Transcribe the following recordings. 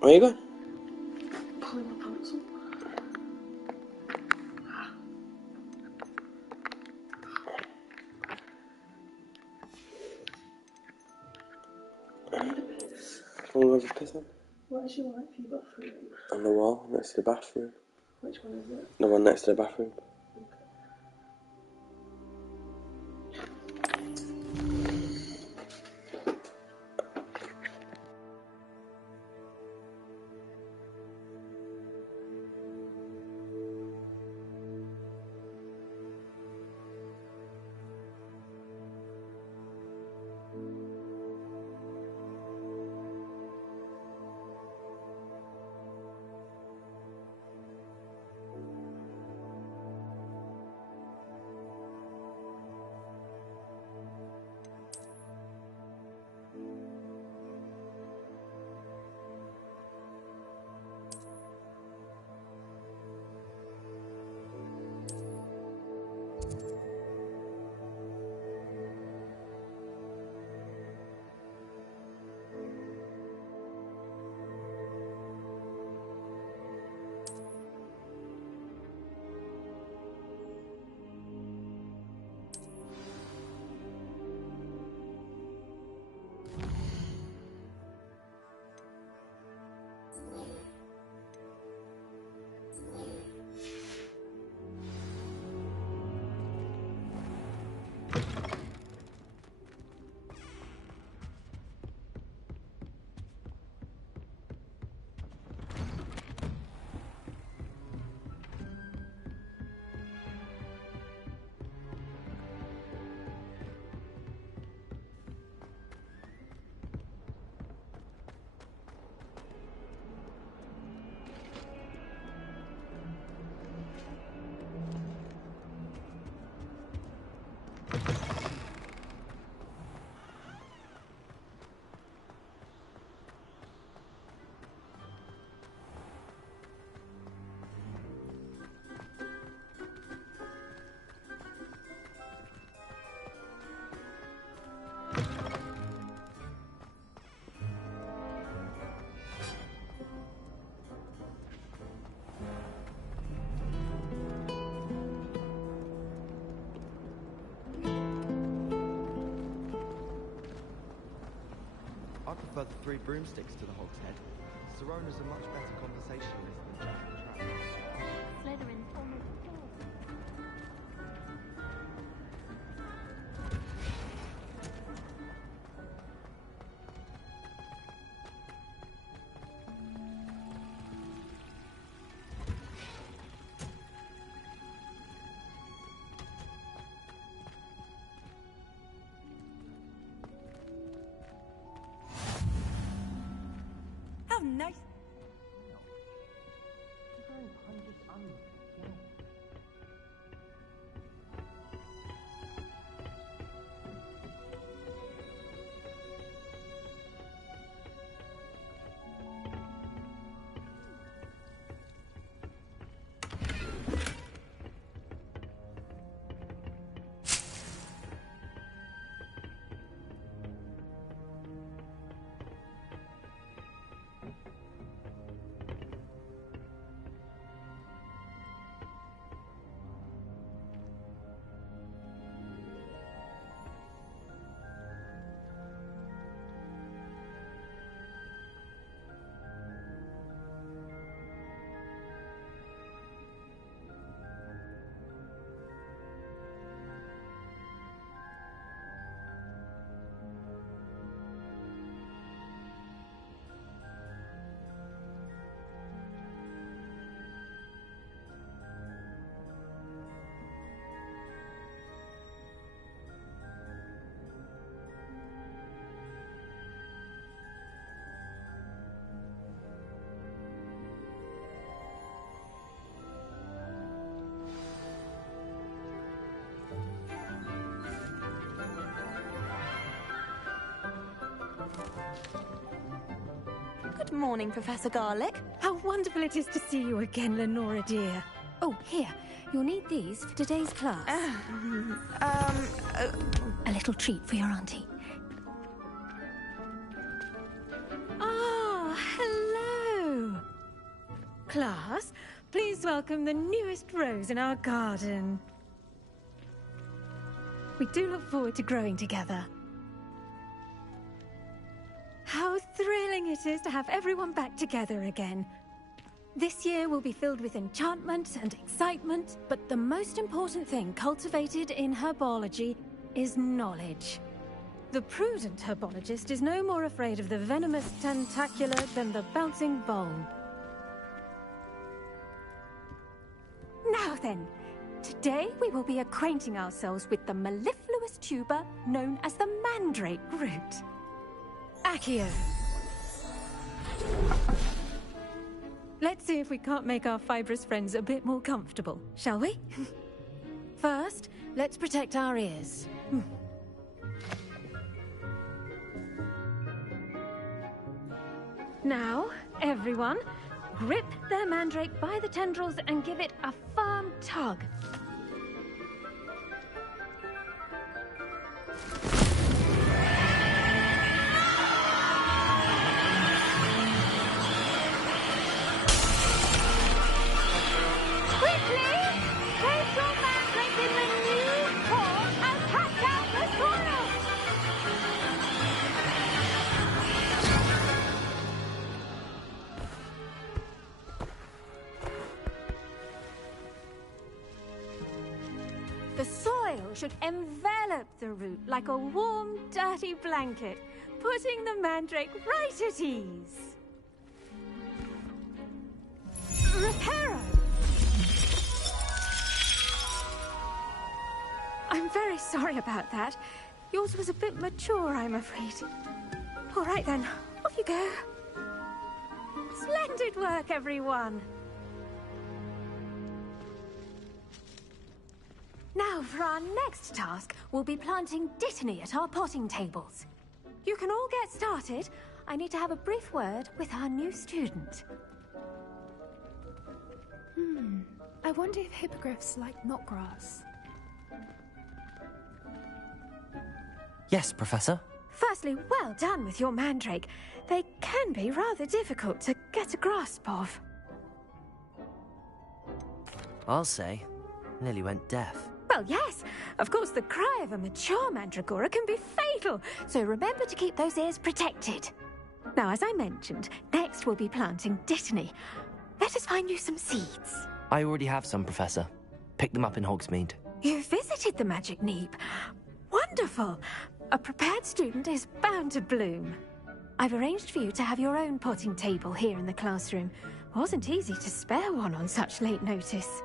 Where you going? Pulling my pencil. I need a piss. Want to go for piss then? Where's your wifey bathroom? On the wall, next to the bathroom. Which one is it? The one next to the bathroom. I prefer the three broomsticks to the hogshead. Sirona's a much better conversationalist than Jack and Travis. Slytherin's almost full. How nice. Good morning, Professor Garlick. How wonderful it is to see you again, Lenora dear. Oh, here. You'll need these for today's class. A little treat for your auntie. Ah, hello. Class, please welcome the newest rose in our garden. We do look forward to growing together. How thrilling it is to have everyone back together again. This year will be filled with enchantment and excitement, but the most important thing cultivated in herbology is knowledge. The prudent herbologist is no more afraid of the venomous tentacula than the bouncing bulb. Now then, today we will be acquainting ourselves with the mellifluous tuber known as the mandrake root. Accio. Let's see if we can't make our fibrous friends a bit more comfortable, shall we? First, let's protect our ears. Now, everyone, grip their mandrake by the tendrils and give it a firm tug. The soil should envelop the root like a warm, dirty blanket, putting the mandrake right at ease. Reparo! I'm very sorry about that. Yours was a bit mature, I'm afraid. All right then, off you go. Splendid work, everyone. Now, for our next task, we'll be planting Dittany at our potting tables. You can all get started. I need to have a brief word with our new student. I wonder if hippogriffs like knotgrass. Yes, Professor. Firstly, well done with your mandrake. They can be rather difficult to get a grasp of. I'll say. Nearly went deaf. Well, yes. Of course, the cry of a mature mandragora can be fatal, so remember to keep those ears protected. Now, as I mentioned, next we'll be planting Dittany. Let us find you some seeds. I already have some, Professor. Picked them up in Hogsmeade. You visited the Magic Neep. Wonderful. A prepared student is bound to bloom. I've arranged for you to have your own potting table here in the classroom. Wasn't easy to spare one on such late notice.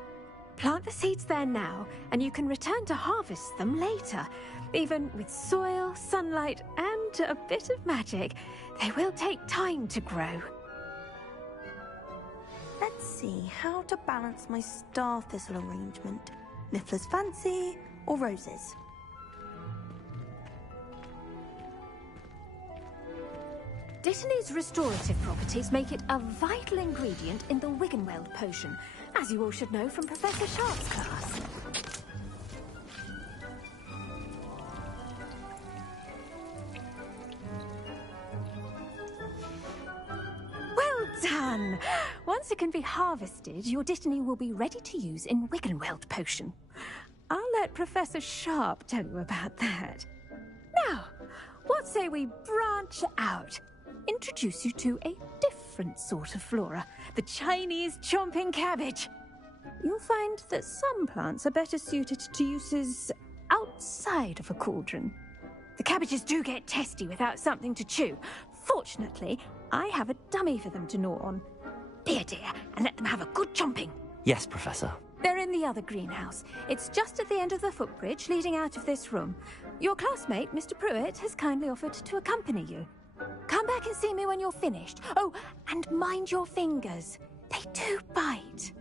Plant the seeds there now, and you can return to harvest them later. Even with soil, sunlight, and a bit of magic, they will take time to grow. Let's see how to balance my star thistle arrangement. Niffler's fancy or roses? Dittany's restorative properties make it a vital ingredient in the Wiggenweld potion, as you all should know from Professor Sharp's class. Well done! Once it can be harvested, your Dittany will be ready to use in Wiggenweld potion. I'll let Professor Sharp tell you about that. Now, what say we branch out? Introduce you to a different sort of flora, the Chinese chomping cabbage. You'll find that some plants are better suited to uses outside of a cauldron. The cabbages do get testy without something to chew. Fortunately, I have a dummy for them to gnaw on. Be a dear and let them have a good chomping. Yes, Professor. They're in the other greenhouse. It's just at the end of the footbridge leading out of this room. Your classmate, Mr. Pruitt, has kindly offered to accompany you. Come back and see me when you're finished. Oh, and mind your fingers. They do bite.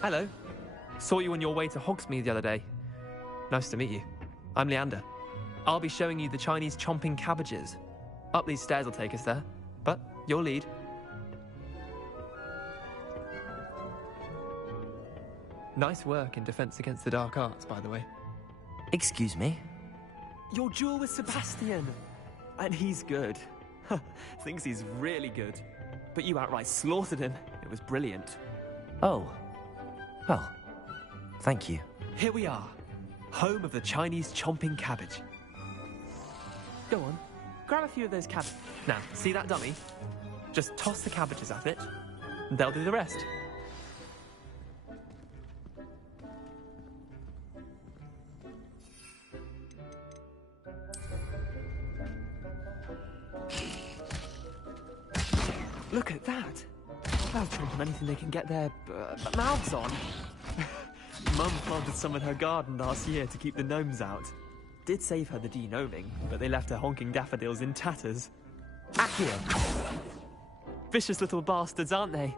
Hello. Saw you on your way to Hogsmeade the other day. Nice to meet you. I'm Leander. I'll be showing you the Chinese chomping cabbages. Up these stairs will take us there, but your lead. Nice work in Defense Against the Dark Arts, by the way. Excuse me? Your duel with Sebastian! And he's good. Thinks he's really good. But you outright slaughtered him. It was brilliant. Oh. Well, thank you. Here we are. Home of the Chinese chomping cabbage. Go on. Grab a few of those cabbages. Now, see that dummy? Just toss the cabbages at it, and they'll do the rest. Look at that! They'll chomp on anything they can get their mouths on. Mum planted some in her garden last year to keep the gnomes out. Did save her the de-gnoming, but they left her honking daffodils in tatters. Accio! Vicious little bastards, aren't they?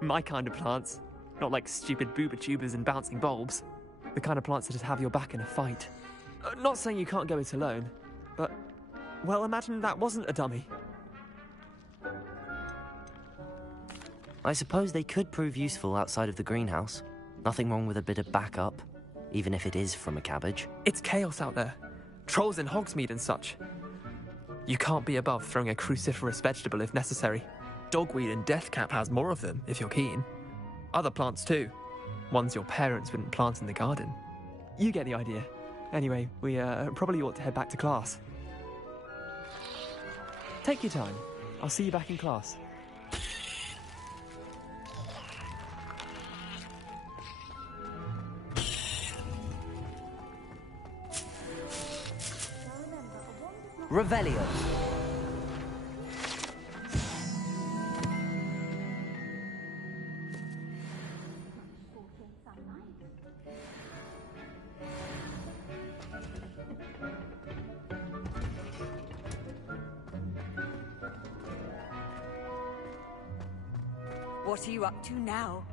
My kind of plants. Not like stupid booba tubers and bouncing bulbs. The kind of plants that just have your back in a fight. Not saying you can't go it alone, but... well, imagine that wasn't a dummy. I suppose they could prove useful outside of the greenhouse. Nothing wrong with a bit of backup, even if it is from a cabbage. It's chaos out there. Trolls in Hogsmeade and such. You can't be above throwing a cruciferous vegetable if necessary. Dogweed and deathcap has more of them, if you're keen. Other plants too. Ones your parents wouldn't plant in the garden. You get the idea. Anyway, we probably ought to head back to class. Take your time. I'll see you back in class. Revelio. What are you up to now?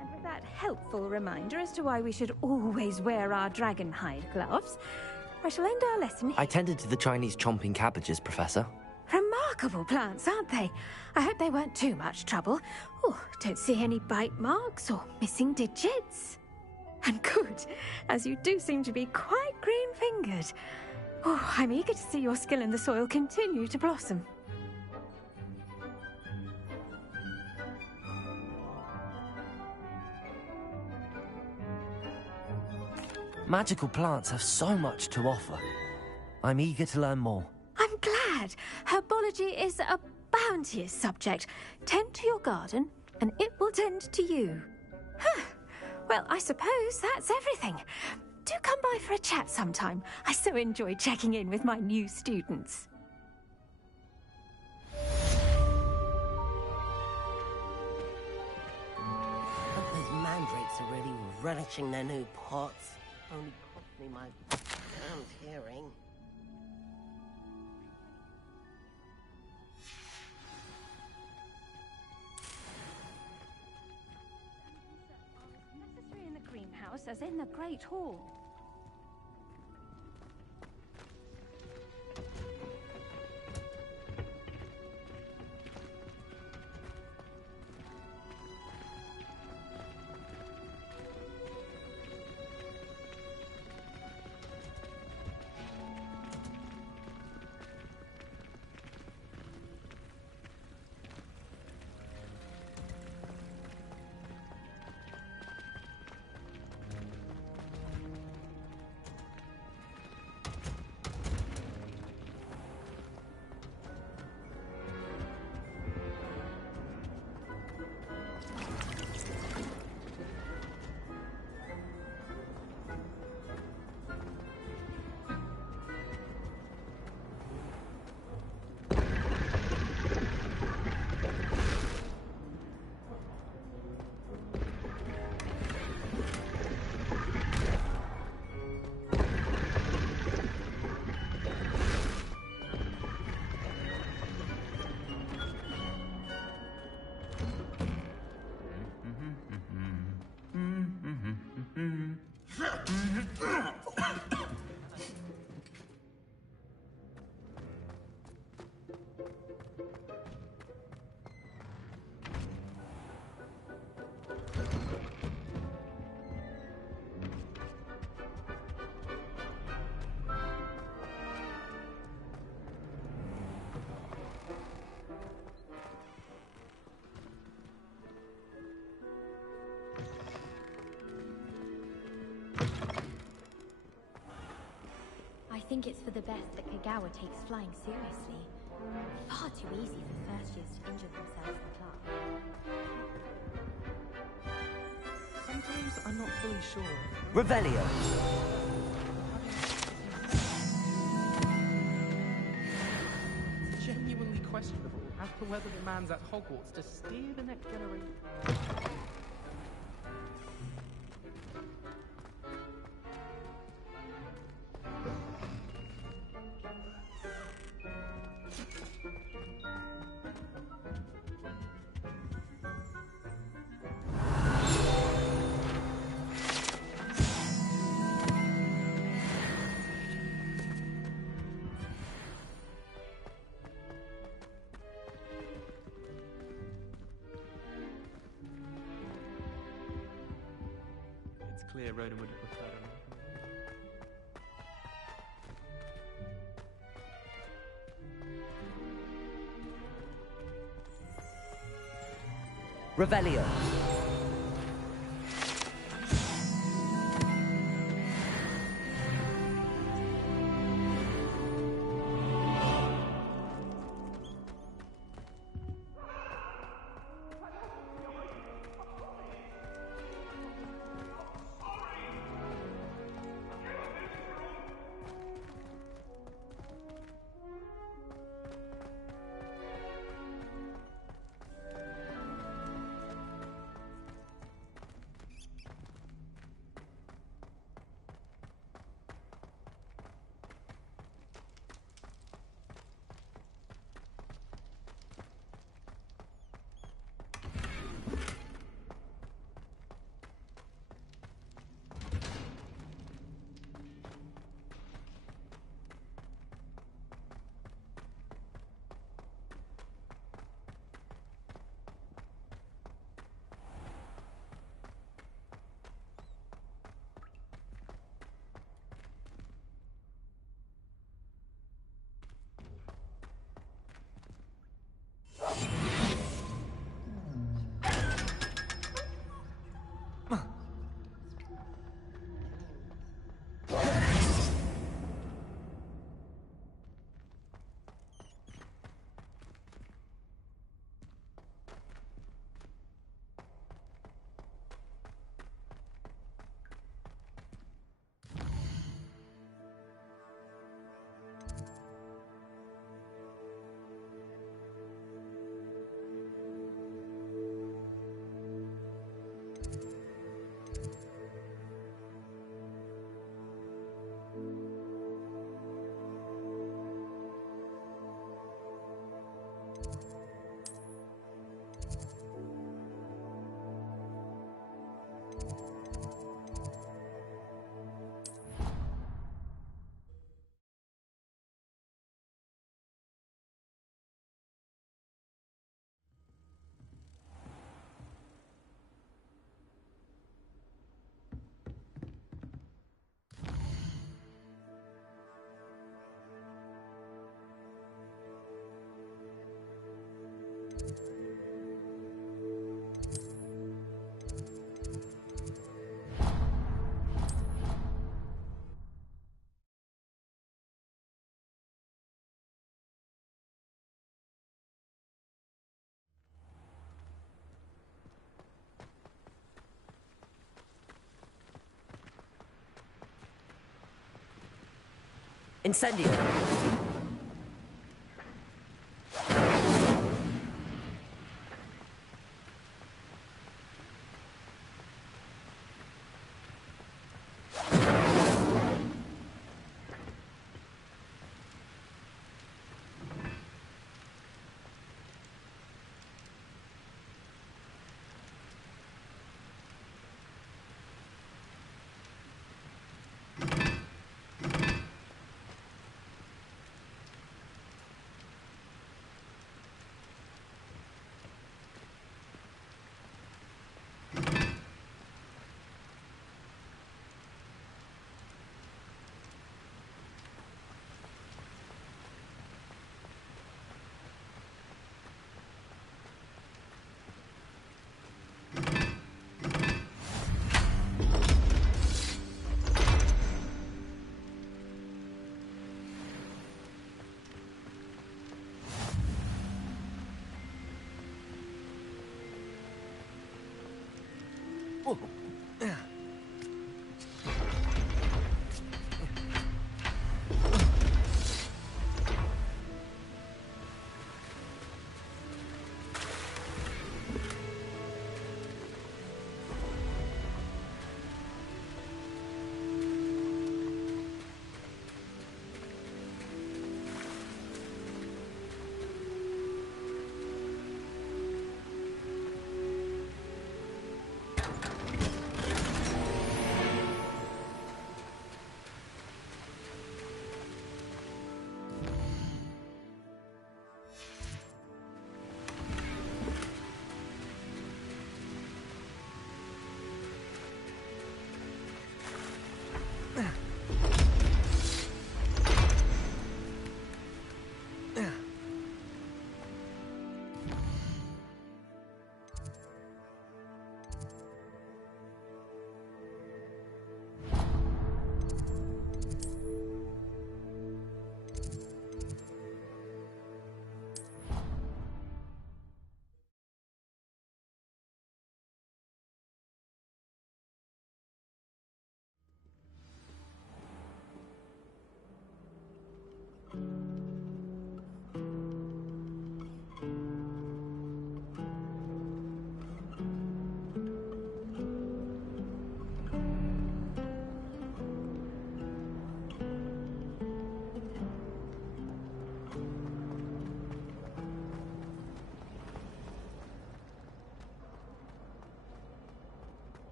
And with that helpful reminder as to why we should always wear our dragon hide gloves, I shall end our lesson here. I tended to the Chinese chomping cabbages, Professor. Remarkable plants, aren't they? I hope they weren't too much trouble. Oh, don't see any bite marks or missing digits. And good, as you do seem to be quite green-fingered. Oh, I'm eager to see your skill in the soil continue to blossom. Magical plants have so much to offer. I'm eager to learn more. I'm glad. Herbology is a bounteous subject. Tend to your garden, and it will tend to you. Well, I suppose that's everything. Do come by for a chat sometime. I so enjoy checking in with my new students. Hope those mandrakes are really relishing their new pots. Only cost me my damned hearing. Necessary in the greenhouse as in the Great Hall. think it's for the best that Kagawa takes flying seriously. Far too easy for first years to injure themselves in class. Sometimes I'm not fully sure. Revelio! It's genuinely questionable as to whether the man's at Hogwarts to steer the next generation. It's clear Ronan would have preferred a Revelio! Incendio!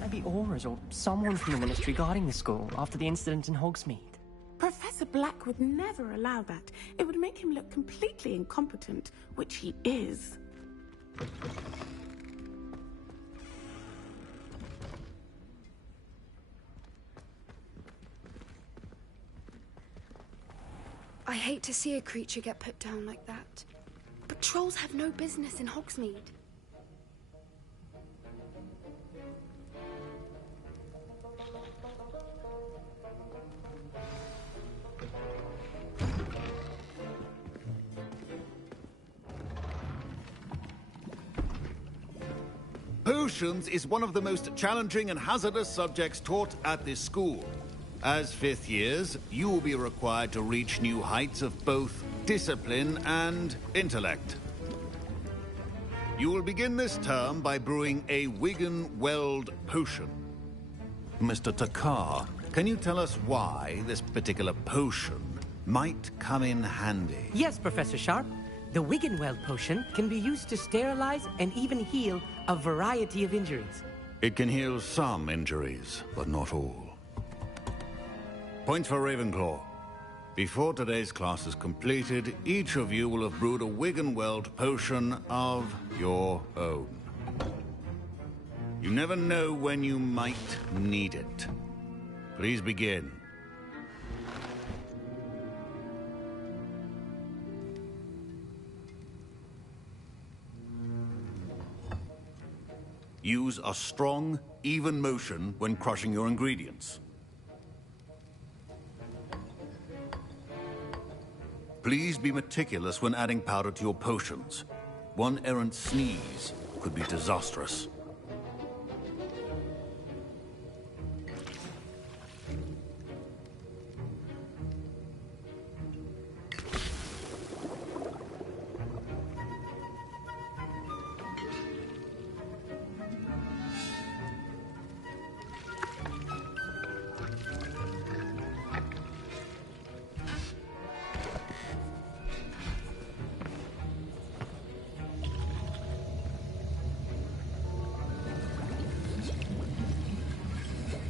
Maybe Aura's or someone from the Ministry guarding the school after the incident in Hogsmeade. Professor Black would never allow that. It would make him look completely incompetent, which he is. I hate to see a creature get put down like that. But trolls have no business in Hogsmeade. Potions is one of the most challenging and hazardous subjects taught at this school. As fifth years, you will be required to reach new heights of both discipline and intellect. You will begin this term by brewing a Wigan-Weld potion. Mr. Takar, can you tell us why this particular potion might come in handy? Yes, Professor Sharp. The Wiggenweld potion can be used to sterilize and even heal a variety of injuries. It can heal some injuries, but not all. Points for Ravenclaw. Before today's class is completed, each of you will have brewed a Wiggenweld potion of your own. You never know when you might need it. Please begin. Use a strong, even motion when crushing your ingredients. Please be meticulous when adding powder to your potions. One errant sneeze could be disastrous.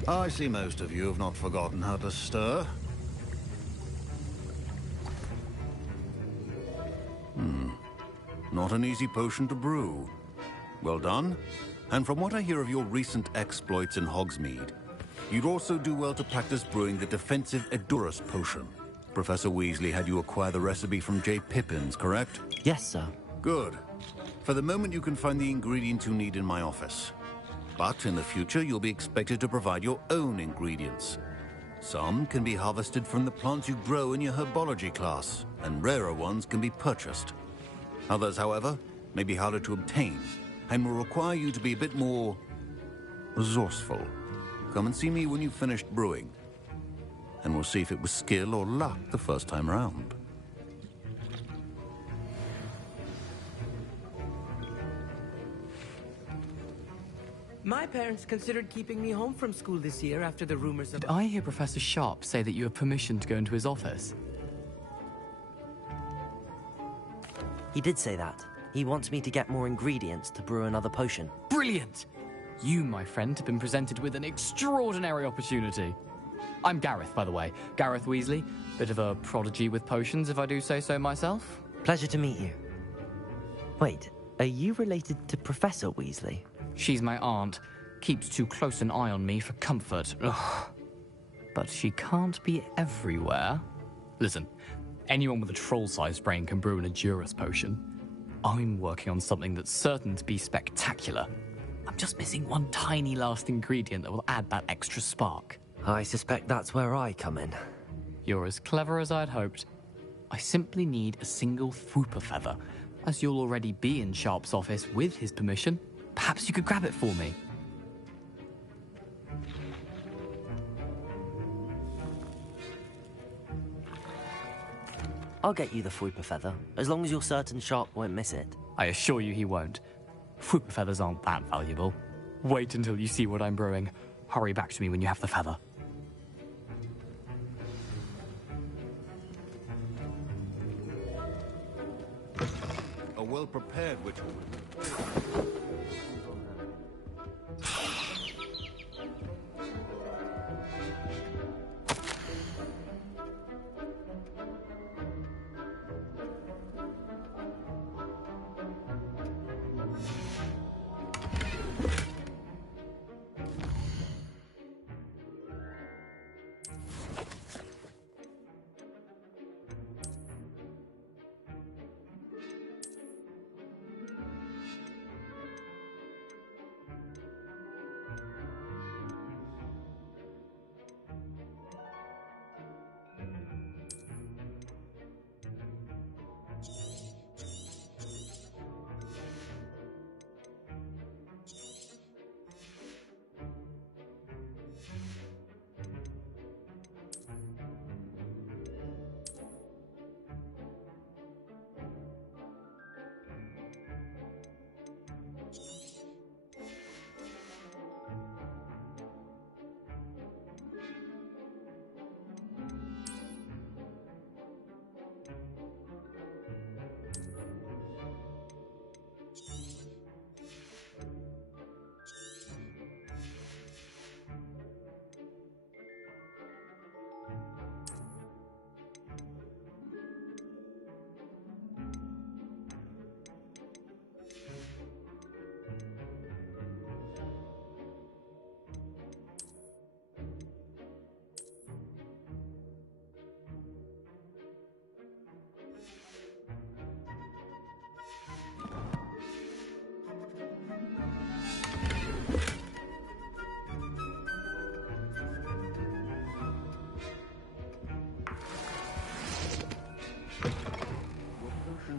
I see most of you have not forgotten how to stir. Not an easy potion to brew. Well done. And from what I hear of your recent exploits in Hogsmeade, you'd also do well to practice brewing the defensive Edurus potion. Professor Weasley had you acquire the recipe from J. Pippins, correct? Yes, sir. Good. For the moment, you can find the ingredients you need in my office. But in the future, you'll be expected to provide your own ingredients. Some can be harvested from the plants you grow in your herbology class, and rarer ones can be purchased. Others, however, may be harder to obtain, and will require you to be a bit more resourceful. Come and see me when you've finished brewing, and we'll see if it was skill or luck the first time round. My parents considered keeping me home from school this year after the rumors of... Did I hear Professor Sharp say that you have permission to go into his office? He did say that. He wants me to get more ingredients to brew another potion. Brilliant! You, my friend, have been presented with an extraordinary opportunity. I'm Gareth, by the way. Gareth Weasley. Bit of a prodigy with potions, if I do say so myself. Pleasure to meet you. Wait, are you related to Professor Weasley? She's my aunt. Keeps too close an eye on me for comfort. Ugh. But she can't be everywhere. Listen, anyone with a troll-sized brain can brew an Endurus potion. I'm working on something that's certain to be spectacular. I'm just missing one tiny last ingredient that will add that extra spark. I suspect that's where I come in. You're as clever as I'd hoped. I simply need a single Fwooper feather. As you'll already be in Sharp's office with his permission, perhaps you could grab it for me. I'll get you the Fwooper feather, as long as you're certain Sharp won't miss it. I assure you he won't. Fwooper feathers aren't that valuable. Wait until you see what I'm brewing. Hurry back to me when you have the feather. A well-prepared witchwoman.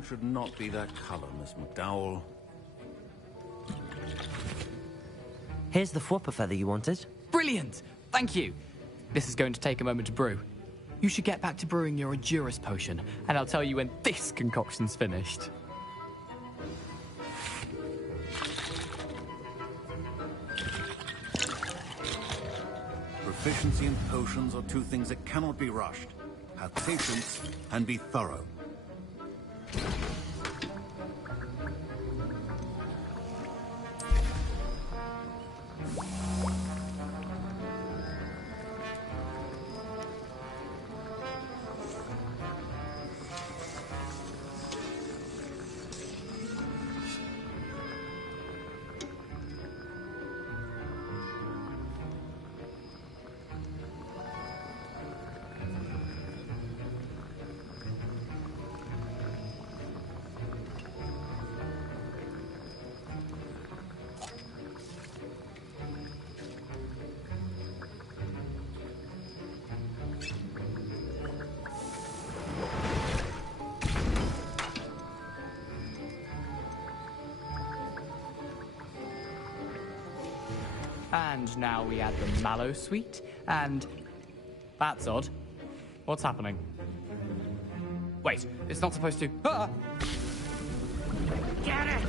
Should not be that color, Miss McDowell. Here's the Fwooper feather you wanted. Brilliant! Thank you! This is going to take a moment to brew. You should get back to brewing your Endurus potion, and I'll tell you when this concoction's finished. Proficiency and potions are two things that cannot be rushed. Have patience and be thorough. And now we add the mallow sweet, and... That's odd. What's happening? Wait, it's not supposed to... Ah! Get it!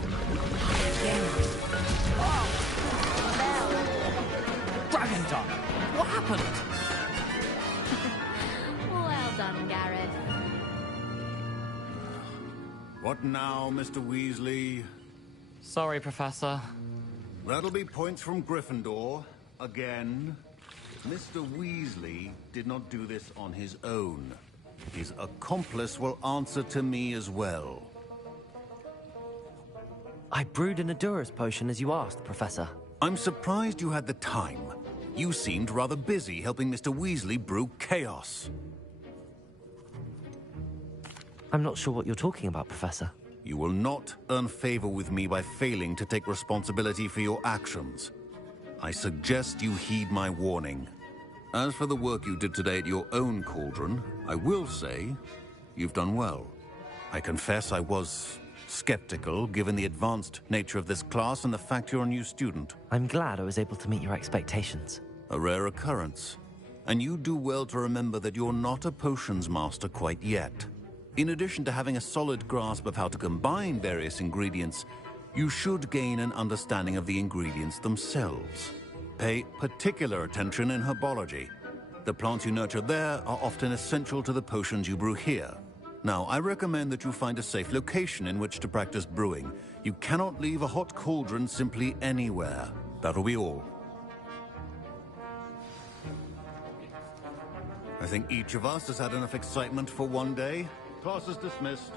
Oh! Dragon Tongue! What happened? Well done, Gareth. What now, Mr. Weasley? Sorry, Professor. That'll be points from Gryffindor, again. Mr. Weasley did not do this on his own. His accomplice will answer to me as well. I brewed an Adurus potion as you asked, Professor. I'm surprised you had the time. You seemed rather busy helping Mr. Weasley brew chaos. I'm not sure what you're talking about, Professor. You will not earn favor with me by failing to take responsibility for your actions. I suggest you heed my warning. As for the work you did today at your own cauldron, I will say you've done well. I confess I was skeptical, given the advanced nature of this class and the fact you're a new student. I'm glad I was able to meet your expectations. A rare occurrence. And you do well to remember that you're not a potions master quite yet. In addition to having a solid grasp of how to combine various ingredients, you should gain an understanding of the ingredients themselves. Pay particular attention in herbology. The plants you nurture there are often essential to the potions you brew here. Now, I recommend that you find a safe location in which to practice brewing. You cannot leave a hot cauldron simply anywhere. That'll be all. I think each of us has had enough excitement for one day. Class is dismissed.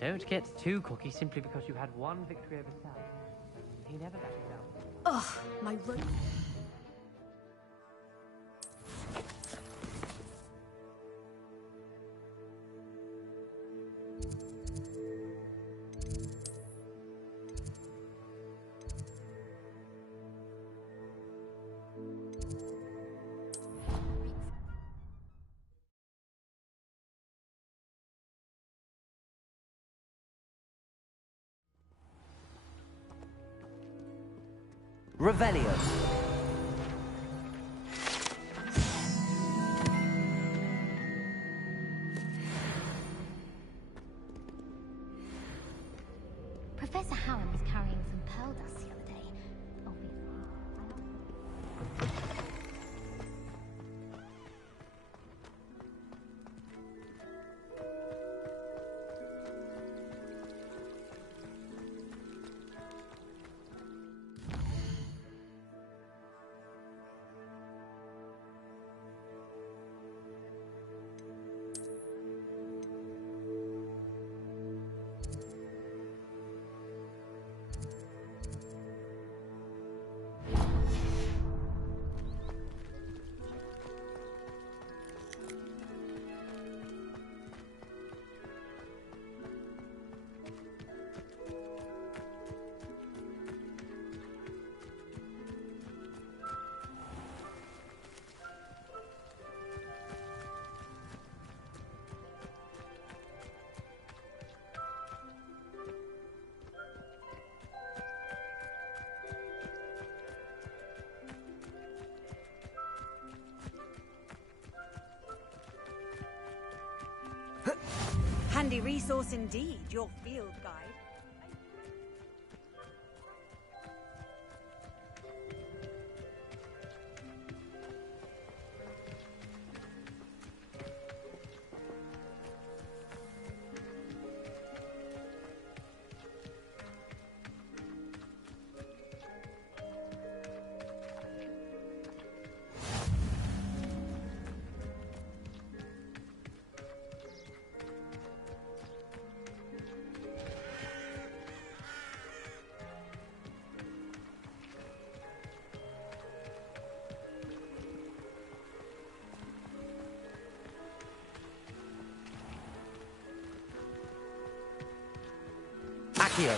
Don't get too cocky simply because you had one victory over Sam. He never backs down. Ugh, my rope. Revelio. Professor Howard was carrying some pearl dust the other day. Obviously. I- Handy resource indeed, your field guide. Accio.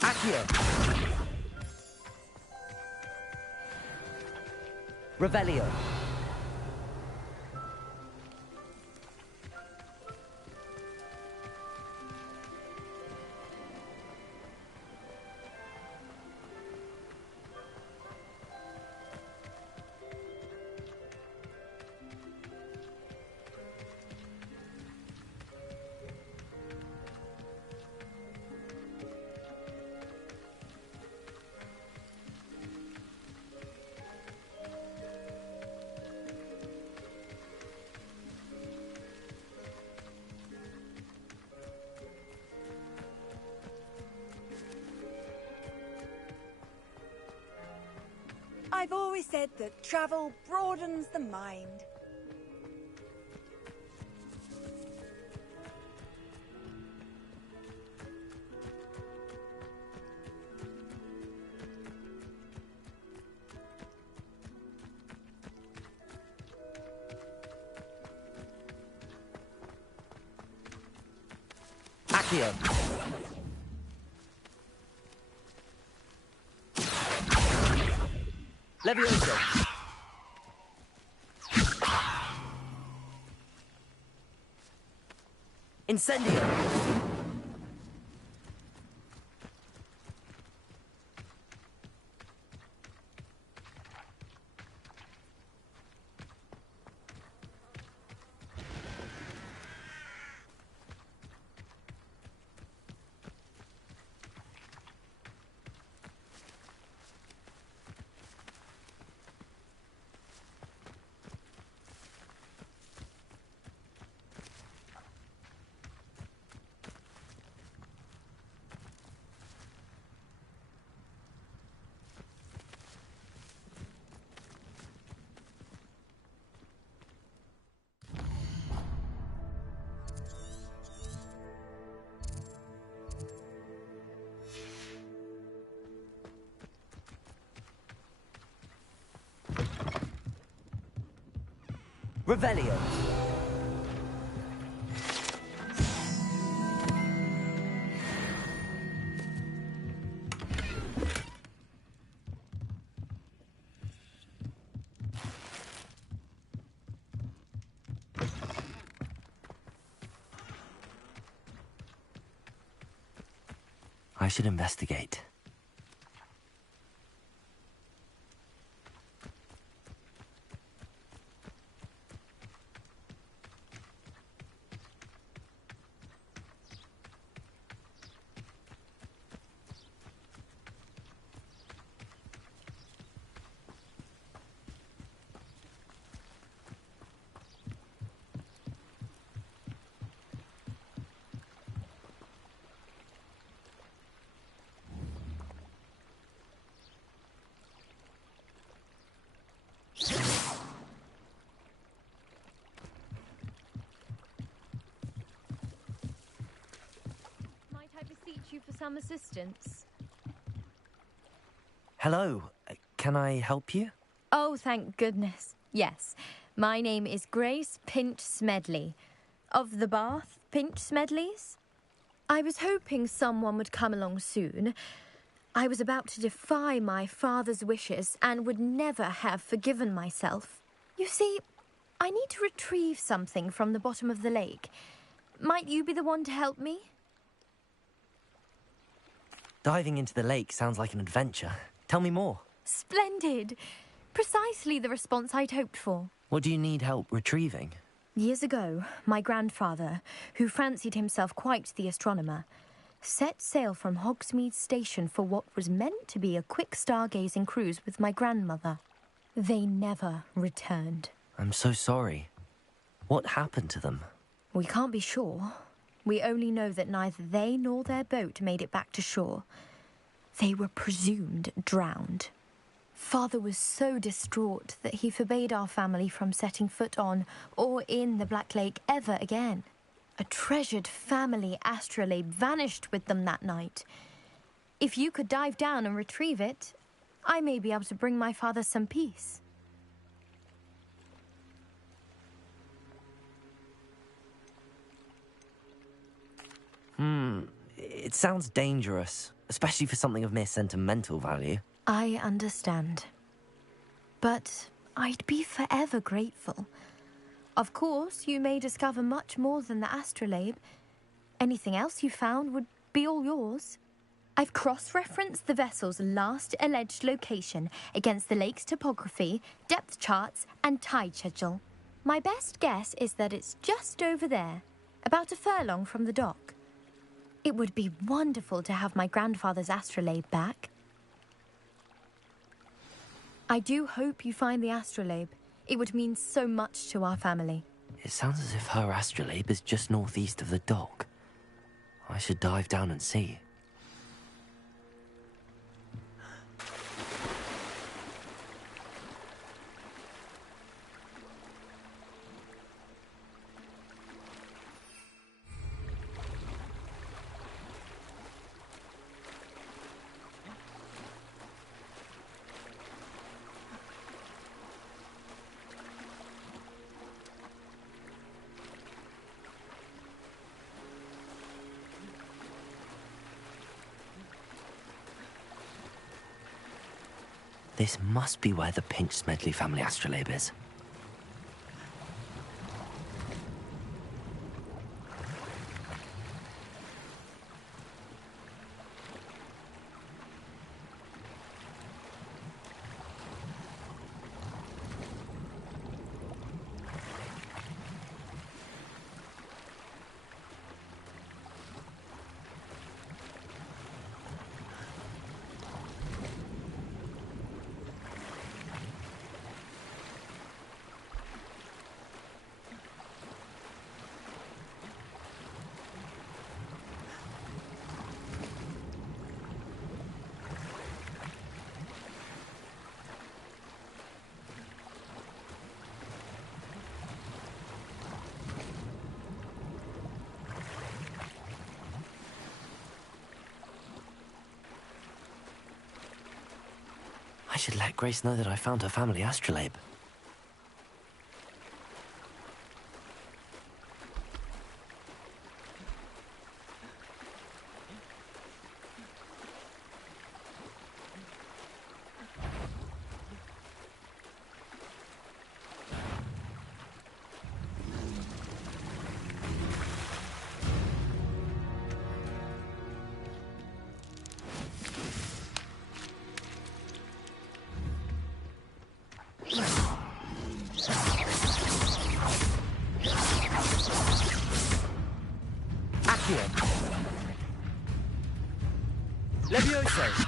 Accio. Revelio. I've always said that travel broadens the mind. Accio. Levioso. Incendio. Revelio. I should investigate. Might I beseech you for some assistance? Hello. Can I help you? Oh, thank goodness. Yes. My name is Grace Pinch Smedley, of the Bath Pinch Smedleys. I was hoping someone would come along soon. I was about to defy my father's wishes and would never have forgiven myself. You see, I need to retrieve something from the bottom of the lake. Might you be the one to help me? Diving into the lake sounds like an adventure. Tell me more. Splendid! Precisely the response I'd hoped for. What do you need help retrieving? Years ago, my grandfather, who fancied himself quite the astronomer, set sail from Hogsmeade Station for what was meant to be a quick stargazing cruise with my grandmother. They never returned. I'm so sorry. What happened to them? We can't be sure. We only know that neither they nor their boat made it back to shore. They were presumed drowned. Father was so distraught that he forbade our family from setting foot on or in the Black Lake ever again. A treasured family astrolabe vanished with them that night. If you could dive down and retrieve it, I may be able to bring my father some peace. It sounds dangerous, especially for something of mere sentimental value. I understand. But I'd be forever grateful. Of course, you may discover much more than the astrolabe. Anything else you found would be all yours. I've cross-referenced the vessel's last alleged location against the lake's topography, depth charts, and tide schedule. My best guess is that it's just over there, about a furlong from the dock. It would be wonderful to have my grandfather's astrolabe back. I do hope you find the astrolabe. It would mean so much to our family. It sounds as if her astrolabe is just northeast of the dock. I should dive down and see. This must be where the Pinch Smedley family astrolabe is. I should let Grace know that I found her family astrolabe. Levioso!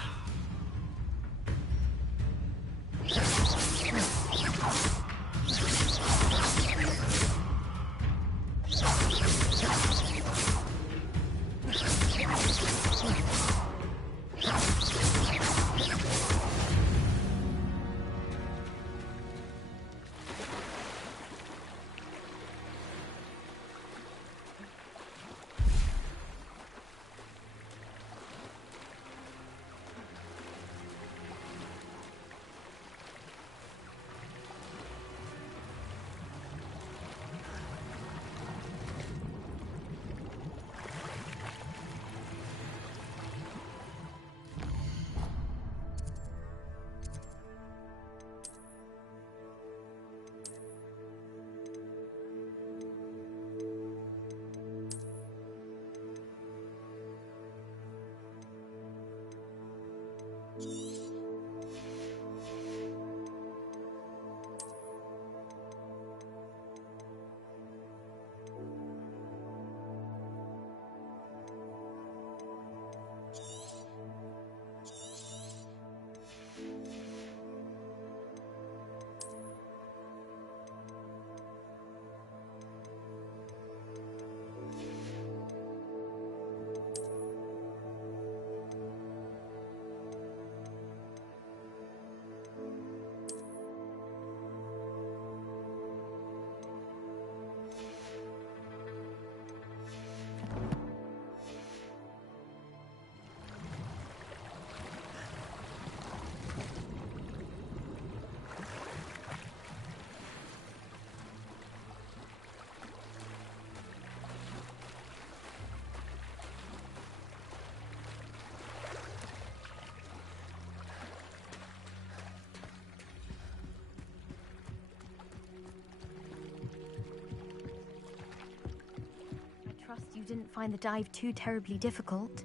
trust you didn't find the dive too terribly difficult.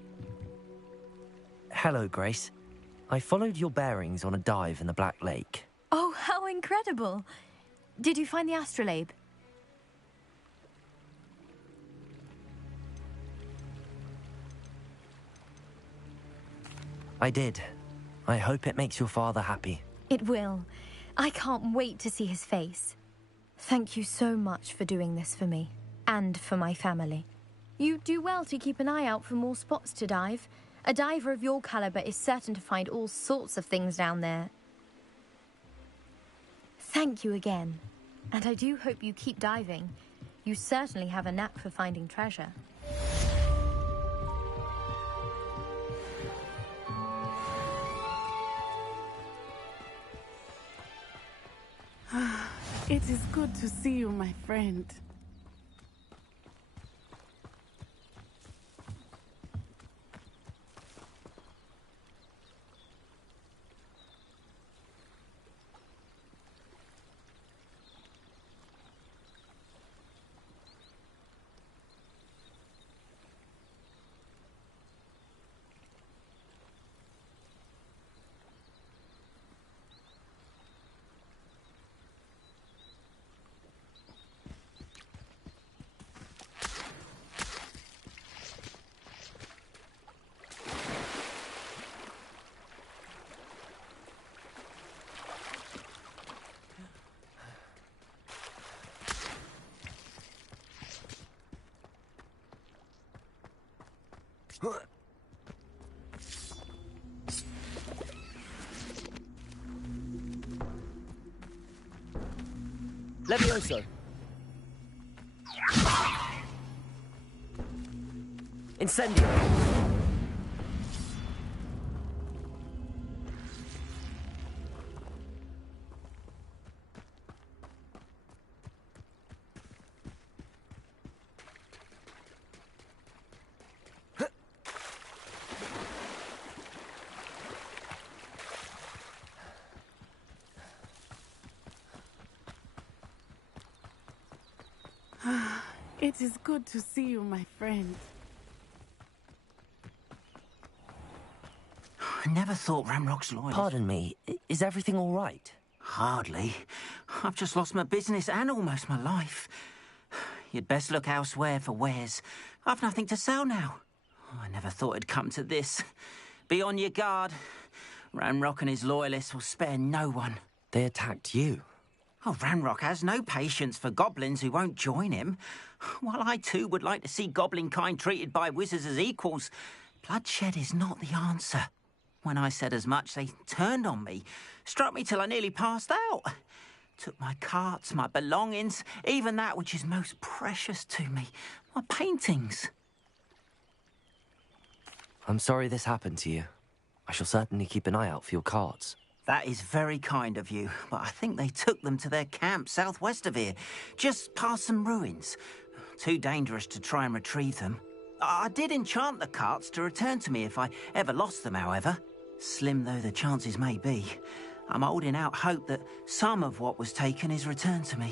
Hello, Grace. I followed your bearings on a dive in the Black Lake. Oh, how incredible! Did you find the astrolabe? I did. I hope it makes your father happy. It will. I can't wait to see his face. Thank you so much for doing this for me, and for my family. You do well to keep an eye out for more spots to dive. A diver of your caliber is certain to find all sorts of things down there. Thank you again, and I do hope you keep diving. You certainly have a knack for finding treasure. It is good to see you, my friend. Levioso. Incendio. It is good to see you, my friend. I never thought Ramrock's loyal. Pardon me, is everything all right? Hardly. I've just lost my business and almost my life. You'd best look elsewhere for wares. I've nothing to sell now. I never thought it'd come to this. Be on your guard. Ramrock and his loyalists will spare no one. They attacked you. Oh, Ramrock has no patience for goblins who won't join him. While I too would like to see goblin kind treated by wizards as equals, bloodshed is not the answer. When I said as much, they turned on me, struck me till I nearly passed out. Took my carts, my belongings, even that which is most precious to me, my paintings. I'm sorry this happened to you. I shall certainly keep an eye out for your carts. That is very kind of you, but I think they took them to their camp southwest of here, just past some ruins. Too dangerous to try and retrieve them. I did enchant the carts to return to me if I ever lost them, however. Slim though the chances may be, I'm holding out hope that some of what was taken is returned to me.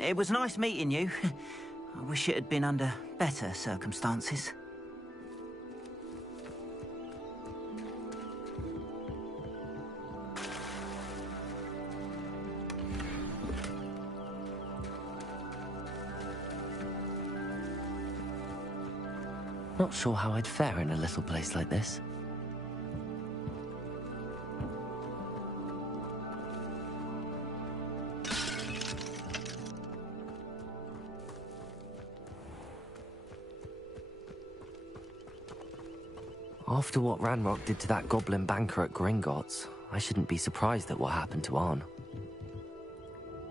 It was nice meeting you. I wish it had been under better circumstances. Not sure how I'd fare in a little place like this. After what Ranrock did to that goblin banker at Gringotts, I shouldn't be surprised at what happened to Arn.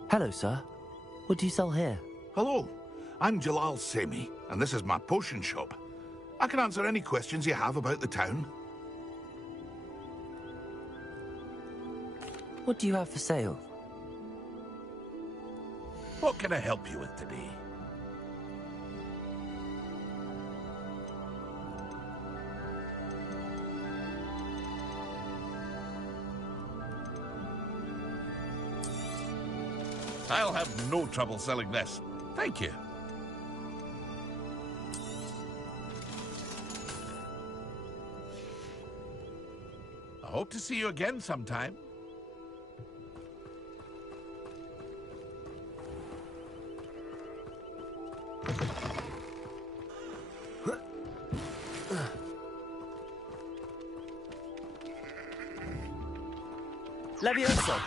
Hello, sir. What do you sell here? Hello, I'm Jalal Semi, and this is my potion shop. I can answer any questions you have about the town. What do you have for sale? What can I help you with today? I'll have no trouble selling this. Thank you. Hope to see you again sometime. Levioso.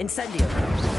Incendio.